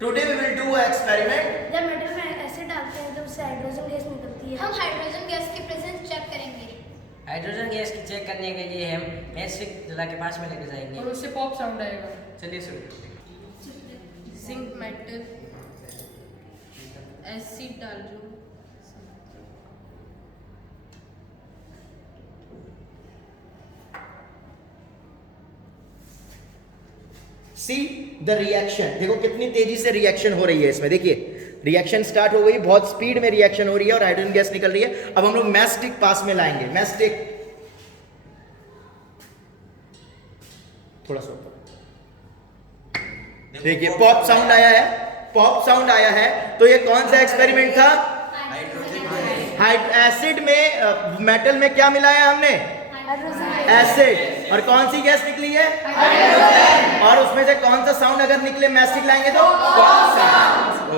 Today we will do an experiment. जब metal में acid डालते हैं तो उससे हाइड्रोजन गैस निकलती है। हम हाइड्रोजन गैस की प्रेजेंस चेक करेंगे। हाइड्रोजन गैस की चेक करने के लिए हम मैच स्टिक जला के पास में लेकर जाएंगे और उससे पॉप साउंड आएगा। चलिए शुरू करते हैं। जिंक मेटल एसिड डाल दो। See the reaction. देखो कितनी तेजी से रिएक्शन हो रही है इसमें। देखिए रिएक्शन स्टार्ट हो गई, बहुत स्पीड में रिएक्शन हो रही है और हाइड्रोजन गैस निकल रही है। अब हम लोग मैस्टिक पास में लाएंगे। मैस्टिक थोड़ा सा ऊपर। देखिए पॉप साउंड आया है, पॉप साउंड आया है। तो ये कौन सा एक्सपेरिमेंट था? एसिड में मेटल में क्या मिलाया हमने? एसिड। और कौन सी गैस निकली है? हाइड्रोजन। और उसमें से कौन सा साउंड अगर निकले मैस्टिक लाएंगे तो?